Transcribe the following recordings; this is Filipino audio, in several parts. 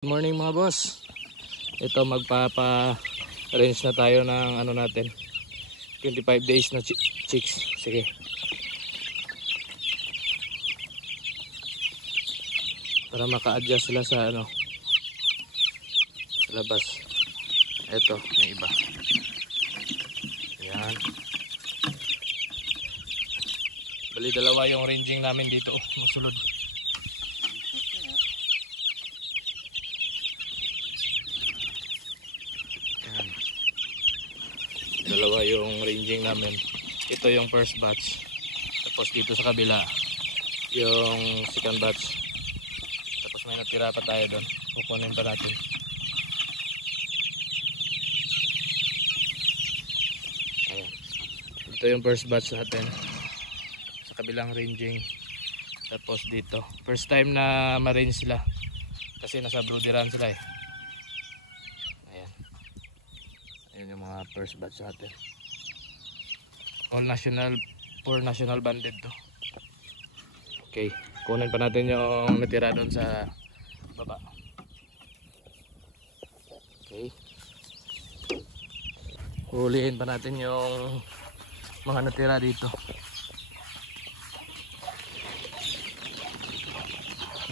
Good morning mga boss. Ito magpapa-range na tayo ng ano natin. 25 days na chicks. Sige. Para maka-adjust sila sa ano. Sa labas. Ito, yung iba. Yan. Bali dalawa yung ranging namin dito. Masulod. Dalawa yung ranging namin. Ito yung first batch. Tapos dito sa kabila yung second batch. Tapos may natira pa tayo doon. Kukunin pa natin. Ayan. Ito yung first batch natin. Sa kabilang ranging. Tapos dito. First time na ma-range sila. Kasi nasa brooderan sila eh. Ayan yung mga first batch natin. All national, for national banded to. Okay, kunin pa natin yung natira doon sa baba. Okay. Hulihin pa natin yung mga natira dito.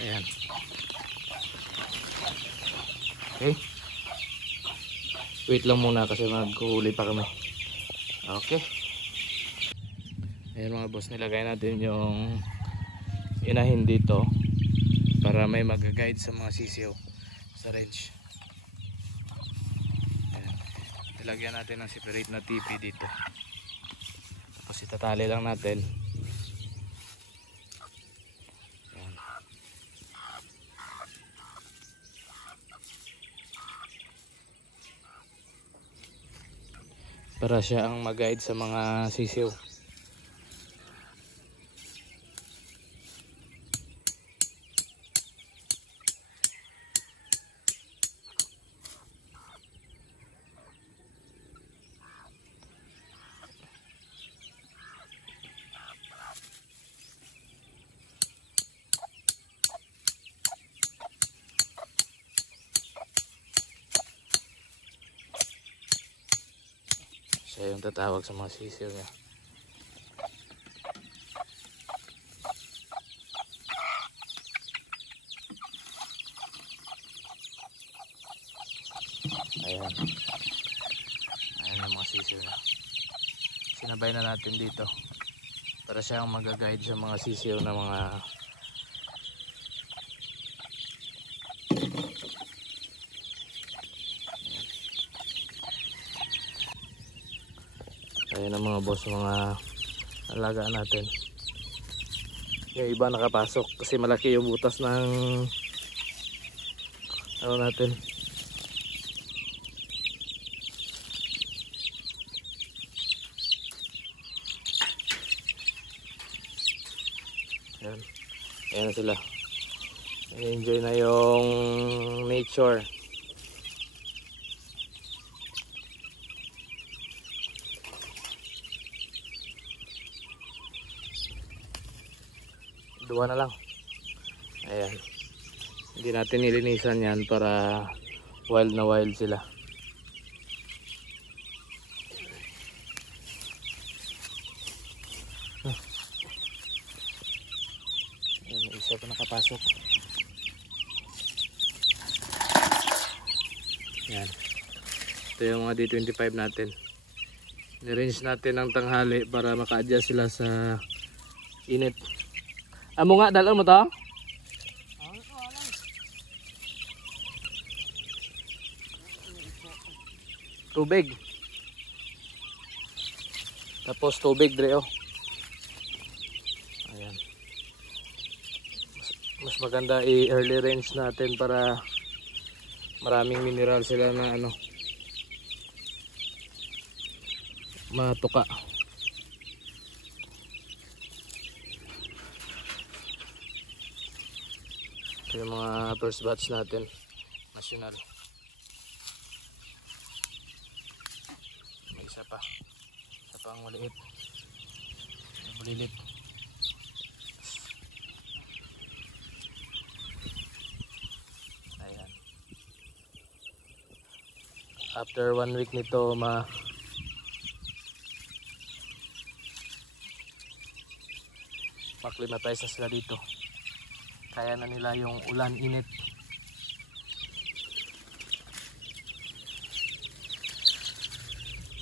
Ayan. Okay. Wait lang muna kasi maghuhuli pa kami. Okay. Ayan mga boss, nilagay natin yung inahin dito para may mag-guide sa mga sisiw sa range. Ayan. Nilagyan natin ng separate na tipi dito. Tapos itatali lang natin. Ayan. Para siya ang mag-guide sa mga sisiw. Siya yung tatawag sa mga sisiw niya. Ayan. Ayan ang mga sisiw niya. Sinabay na natin dito. Para siya ang mag-guide sa mga sisiw na mga ayan ang mga boss, mga alagaan natin. Yung iba nakapasok kasi malaki yung butas ng ano natin. Ayan. Ayan na sila. Enjoy na yung nature. Dua na lang. Ayan. Hindi natin nilinisan yan para wild na wild sila. Ayan, may isa pa nakapasok. Ayan. Ito yung mga D25 natin. Nirange natin ng tanghali para maka-adjust sila sa init. Amo nga, dalan mo to? Tubig. Tapos tubig dre oh. Ayan. Mas maganda i-early range natin para maraming mineral sila na ano matuka. Ito yung mga first batch natin national. May isa pa ang maliit, bulilit. Ayan. after 1 week nito maklimatize na sila dito. Kaya na nila yung ulan, init.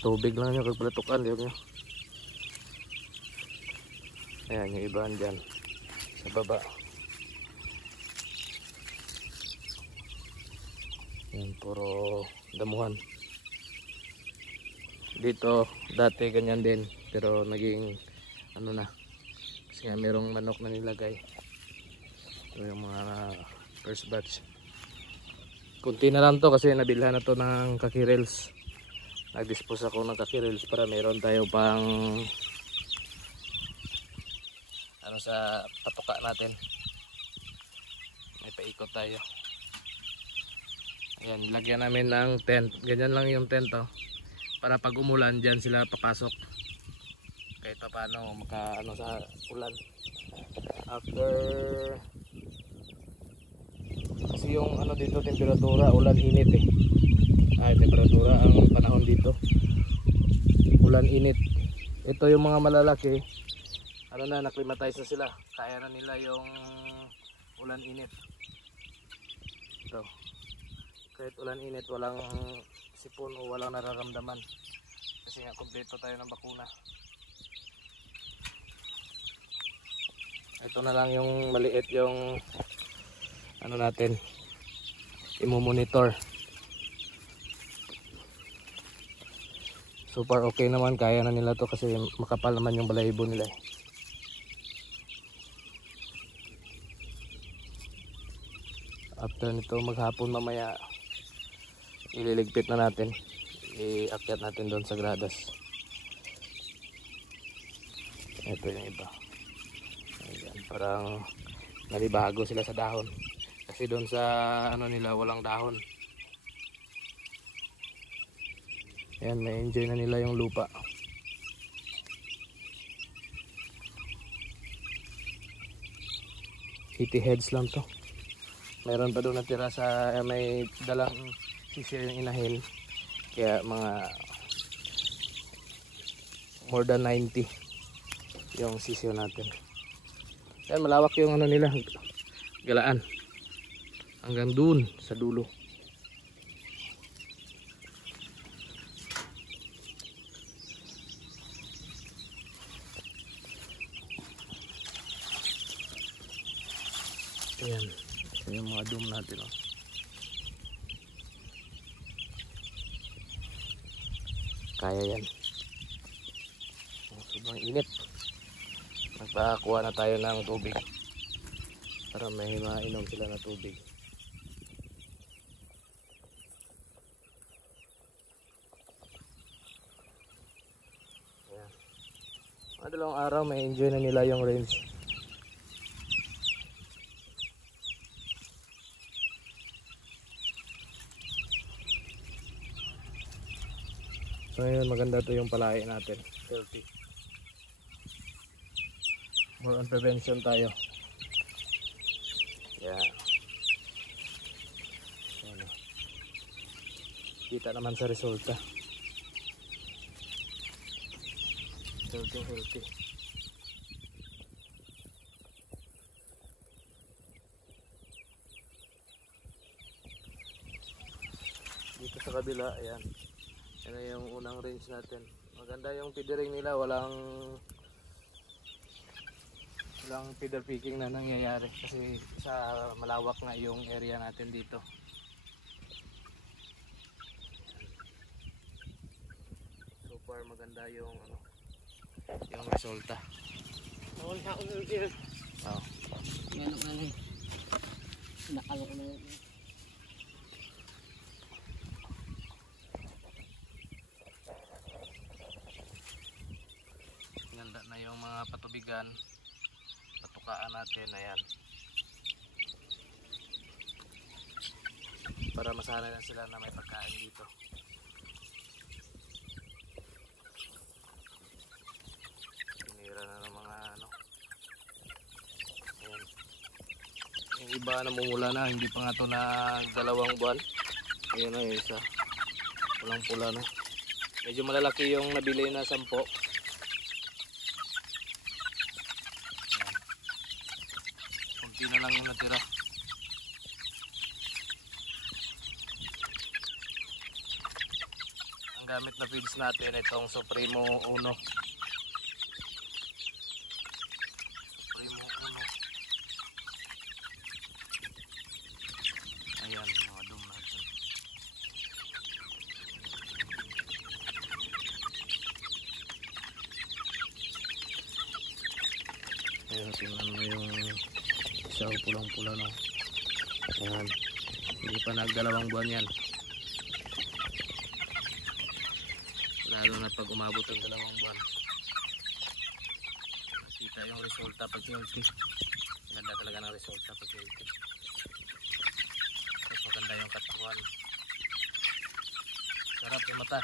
Tubig lang yung kagpalatukan, di ba? Ayan yung ibahan dyan sa baba. Ayan, puro damuhan. Dito dati ganyan din, pero naging ano na, kasi nga merong manok na nilagay. Ito yung mga first batch. Kunti na lang to kasi nabilhan na to ng kakirels. Nag-dispose ako ng kakirels para meron tayo pang ano sa patuka natin. May paikot tayo. Ayan, lagyan namin ng tent. Ganyan lang yung tent, oh. Para pag umulan dyan sila papasok. Kahit pa paano maka ano sa ulan. After kasi yung ano dito temperatura, ulan init eh. Temperatura ang panahon dito. Ulan init. Ito yung mga malalaki. Ano na, naklimatize na sila. Kaya na nila yung ulan init. Ito. Kahit ulan init, walang sipon o walang nararamdaman. Kasi nga kompleto tayo ng bakuna. Ito na lang yung maliit yung ano natin. Imo-monitor. Super okay naman, kaya na nila to kasi makapal naman yung balahibo nila eh. After nito maghapon mamaya ililigpit na natin, iakyat natin doon sa gradas. Ito yung iba. Ayan, parang nalibago sila sa dahon kasi doon sa ano nila walang dahon. Ayan, may enjoy na nila yung lupa. Kitty heads lang to. Mayroon pa doon natira sa may dalang sisir yung inahin. Kaya mga more than 90 yung sisir natin. Ayan, malawak yung ano nila, galaan. Hanggang doon sa dulo. Ayan, ito yung mga dome natin, oh. Kaya yan. Sobrang init. Nagpakakuha na tayo ng tubig para may mainom sila na tubig. Ayan. Mga dalawang araw may enjoy na nila yung range. So ngayon maganda to yung palahi natin, healthy. More on prevention tayo. Yeah. Ano. Kita naman sa resulta. Healthy. Dito sa kabila, ayan. Yan yung unang range natin. Maganda yung feedering nila, walang feeder picking na nangyayari kasi sa malawak na yung area natin dito. Super maganda yung ano, yung resulta. Nawal sa akong order. Oh. Yan ang ano. Nakalok na yun. Ganda na yung mga patubigan. Patukaan natin, ayan. Para masanay na sila na may pagkain dito. Tinira na ng mga ano. Ayan. Yung iba namumula na, hindi pa nga ito na 2 buwan. Ayan na yung isa. Pulang pula na. Medyo malalaki yung nabili na 10. Kunti na lang yung natira. Ang gamit na feeds natin itong Supremo 1. Supremo 1. Ayan, mga dum natin. Ayan, tingnan mo yung isa pulang-pula, no? Ayan, hindi pa nagdalawang buwan yan. Lalo na pag umabot ang 2 buwan. Kita yung resulta pag healthy. Ganda talaga ng resulta pag healthy. Tapos maganda yung katawan. Sarap yung mata.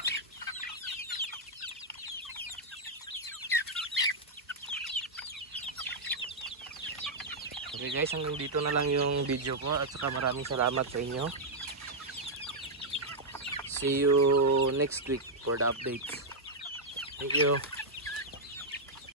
Okay guys, hanggang dito na lang yung video ko at saka maraming salamat sa inyo. See you next week for the updates. Thank you.